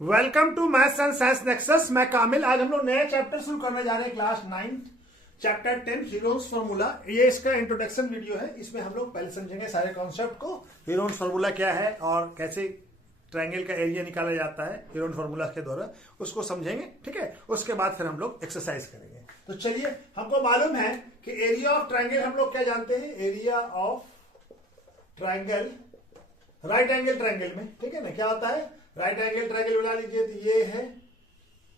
Welcome to maths and science nexus. मैं कामिल। आज हम लोग नया चैप्टर शुरू करने जा रहे हैं, क्लास 9 चैप्टर 10 हीरोन्स फार्मूला। ये इसका इंट्रोडक्शन वीडियो है। इसमें हम लोग पहले समझेंगे सारे कॉन्सेप्ट को, हीरोन्स फार्मूला क्या है और कैसे ट्रायंगल का एरिया निकाला जाता है हीरोन फार्मूला के द्वारा, उसको समझेंगे। ठीक है, उसके बाद फिर हम लोग एक्सरसाइज करेंगे। तो चलिए, हमको मालूम है कि एरिया ऑफ ट्रायंगल हम लोग क्या जानते हैं, area of triangle right angle triangle में, ठीक है ना, क्या होता है, राइट एंगल ट्रायंगल बना लीजिए। तो ये है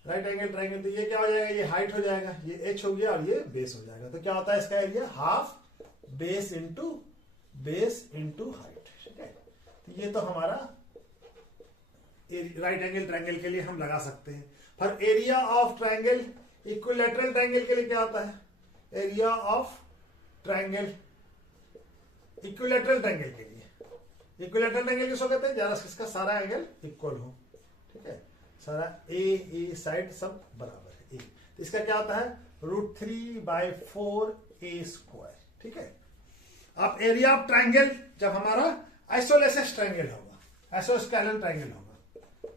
राइट एंगल ट्रायंगल, तो ये क्या हो जाएगा, ये हाइट हो जाएगा, ये एच हो गया और ये बेस हो जाएगा। तो क्या होता है इसका area, half base into height. ठीक है, तो ये तो हमारा राइट एंगल ट्रायंगल के लिए हम लगा सकते हैं। पर area of triangle equilateral triangle के लिए क्या होता है, area of triangle equilateral triangle के लिए, इक्विलैटरल एंगल किसको कहते हैं, जरा इसका सारा एंगल इक्वल हो। ठीक है, सारा ए साइड सब बराबर है, ए। तो इसका क्या होता है, √3/4a²। ठीक है, अब एरिया ऑफ ट्रायंगल जब हमारा आइसोलेसिस ट्रायंगल होगा, आइसोस्केलन ट्रायंगल होगा,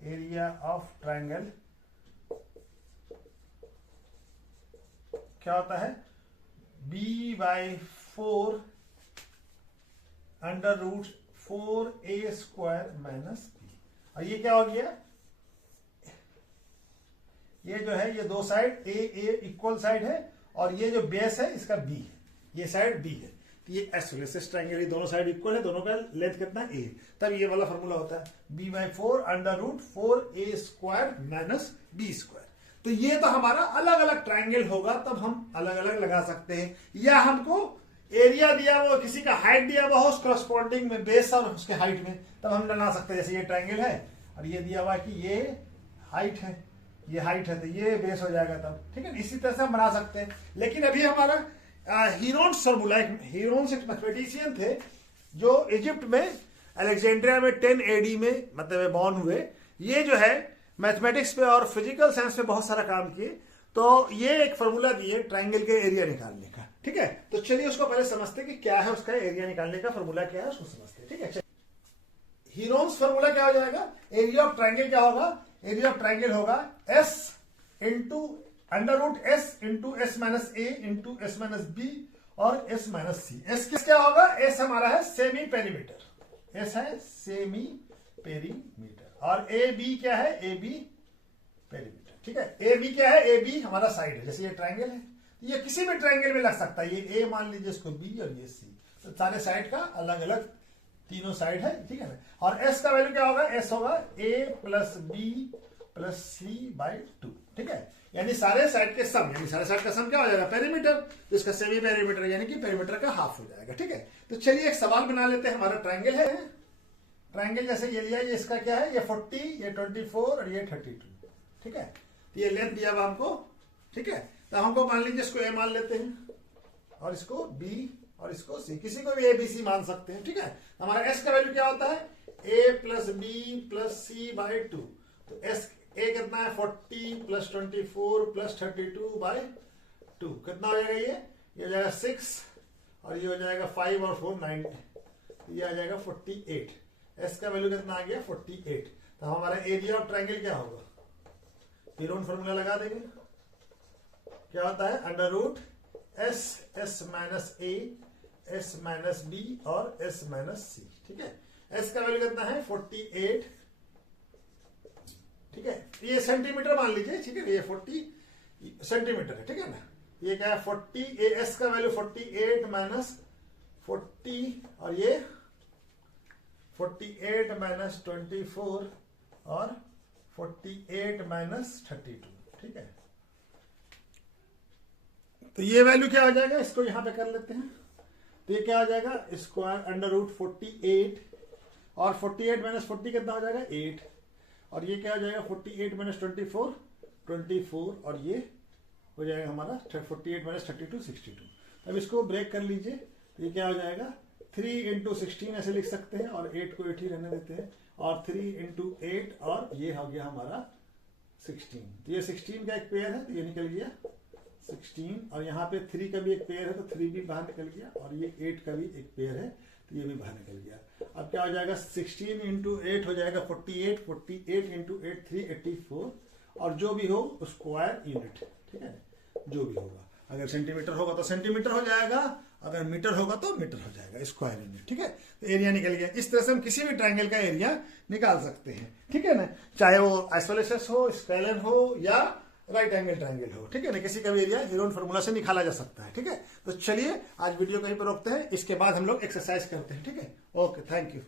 एरिया ऑफ ट्रायंगल क्या होता है, b/4 √4a² माइनस b। और ये क्या हो गया, ये जो है, ये दो साइड ए इक्वल साइड है और ये जो बेस है इसका b है, ये साइड b है। तो ये आइसोलेसिस ट्रायंगल, ये दोनों साइड इक्वल है, दोनों का लेंथ कितना है, a। तब ये वाला फॉर्मूला होता है b/4 √4a² माइनस b²। तो ये तो हमारा अलग अलग ट्रायंगल होगा, तब हम अलग अलग लगा सकते हैं। या हमको एरिया दिया हुआ, किसी का हाइट दिया हुआ हो, उस करस्पॉन्डिंग में बेस और उसके हाइट में, तब हम बना सकते हैं। जैसे ये ट्रायंगल है और ये दिया हुआ है कि ये हाइट है, ये हाइट है, तो ये बेस हो जाएगा तब। ठीक है, इसी तरह से हम बना सकते हैं। लेकिन अभी हमारा हीरोन्स फार्मूला, हीरोन्स एक मैथमेटिशियन थे जो इजिप्ट में अलेक्जेंड्रिया में 10 AD में मतलब बॉर्न हुए। ये जो है मैथमेटिक्स पे और फिजिकल साइंस पे बहुत सारा काम किए। तो ये एक फॉर्मूला दिए ट्रायंगल के एरिया निकालने का। ठीक है, तो चलिए उसको पहले समझते हैं कि क्या है उसका एरिया निकालने का फॉर्मूला, क्या है उसको समझते हैं। ठीक है, हीरोन्स फार्मूला क्या हो जाएगा, एरिया ऑफ ट्रायंगल क्या होगा, एरिया ऑफ ट्रायंगल होगा S into √S into S minus A into S minus B और S माइनस C। S क्या होगा, S हमारा है सेमी पेरीमीटर, S है सेमी पेरीमीटर, और AB क्या है, AB पेरीमीटर। ठीक है, AB क्या है, AB हमारा साइड है। जैसे ये ट्रायंगल है, ये किसी भी ट्रायंगल में लग सकता है, ये A मान लीजिए, इसको B और ये C, तो सारे साइड का अलग अलग तीनों साइड है। ठीक है ना, और S का वैल्यू क्या होगा, S होगा A + B + C/2। ठीक है, यानी सारे साइड के सम, यानी सारे साइड का सम क्या हो जाएगा, पेरीमीटर, जिसका सेमी पेरीमीटर यानी कि पेरीमीटर का हाफ हो जाएगा। ठीक है, तो चलिए एक सवाल बना लेते हैं। हमारा ट्रायंगल है, ट्रायंगल जैसे ये लिया, ये इसका क्या है, ये 40, ये 24 और ये 32। ठीक है, ये लेंथ दिया हुआ हमको। ठीक है, तो हमको मान लीजिए इसको A मान लेते हैं और इसको B और इसको C, किसी को भी ABC मान सकते हैं। ठीक है, हमारा S का वैल्यू क्या होता है, A + B + C/2। तो S A कितना है, 40 + 24 + 32/2, कितना हो जाएगा, ये हो जाएगा 6 और ये हो जाएगा 5 और 4 9, ये आ जाएगा 48। S का वैल्यू कितना आ गया, 48। तो हमारा एरिया ऑफ ट्रायंगल क्या होगा, हीरोन फार्मूला लगा देंगे, क्या होता है, √S minus A S minus B और S माइनस C। ठीक है, S का वैल्यू कितना है, 48। ठीक है, ये सेंटीमीटर मान लीजिए। ठीक है, ये 40 सेंटीमीटर है। ठीक है ना, ये क्या है, 40, S का वैल्यू 48 माइनस 40 और ये 48 माइनस 24 और 48 माइनस 32। ठीक है, तो ये वैल्यू क्या हो जाएगा, इसको यहां पे कर लेते हैं। तो ये क्या हो जाएगा, स्क्वायर √48 और 48 माइनस 40 कितना हो जाएगा, 8, और ये क्या हो जाएगा, 48 माइनस 24 24 और ये हो जाएगा हमारा 48 माइनस 32 62। अब इसको ब्रेक कर लीजिए, तो ये क्या हो जाएगा, 3 × 16 ऐसे लिख सकते हैं और 8 को 8 ही रहने देते हैं, और 3 × 8 और ये हो गया हमारा 16। तो ये 16 का एक पेयर है, तो ये निकल गया 16, और यहाँ पे 3 का भी एक पेयर है, तो 3 भी बाहर निकल गया, और ये 8 का भी एक पेयर है, तो ये भी बाहर निकल गया। अब क्या हो जाएगा, 16 इंटू 8 हो जाएगा 48, 48 इंटू 8 384, और जो भी हो स्क्वायर यूनिट, ठीक है, जो भी होगा। अगर सेंटीमीटर होगा तो सेंटीमीटर हो जाएगा, अगर मीटर होगा तो मीटर हो जाएगा, स्क्वायर यूनिट, ठीक है। तो एरिया निकल गया। इस तरह से हम किसी भी ट्रायंगल का एरिया निकाल सकते हैं, ठीक है ना, चाहे वो आइसोलेशस हो, स्केलर हो या राइट एंगल ट्रायंगल हो, ठीक है ना, किसी का भी एरिया हेरोन फार्मूला से निकाला जा सकता है, ठीक है। तो चलिए आज वीडियो कहीं पर रोकते हैं, इसके बाद हम लोग एक्सरसाइज करते हैं, ठीक है। Okay, thank you.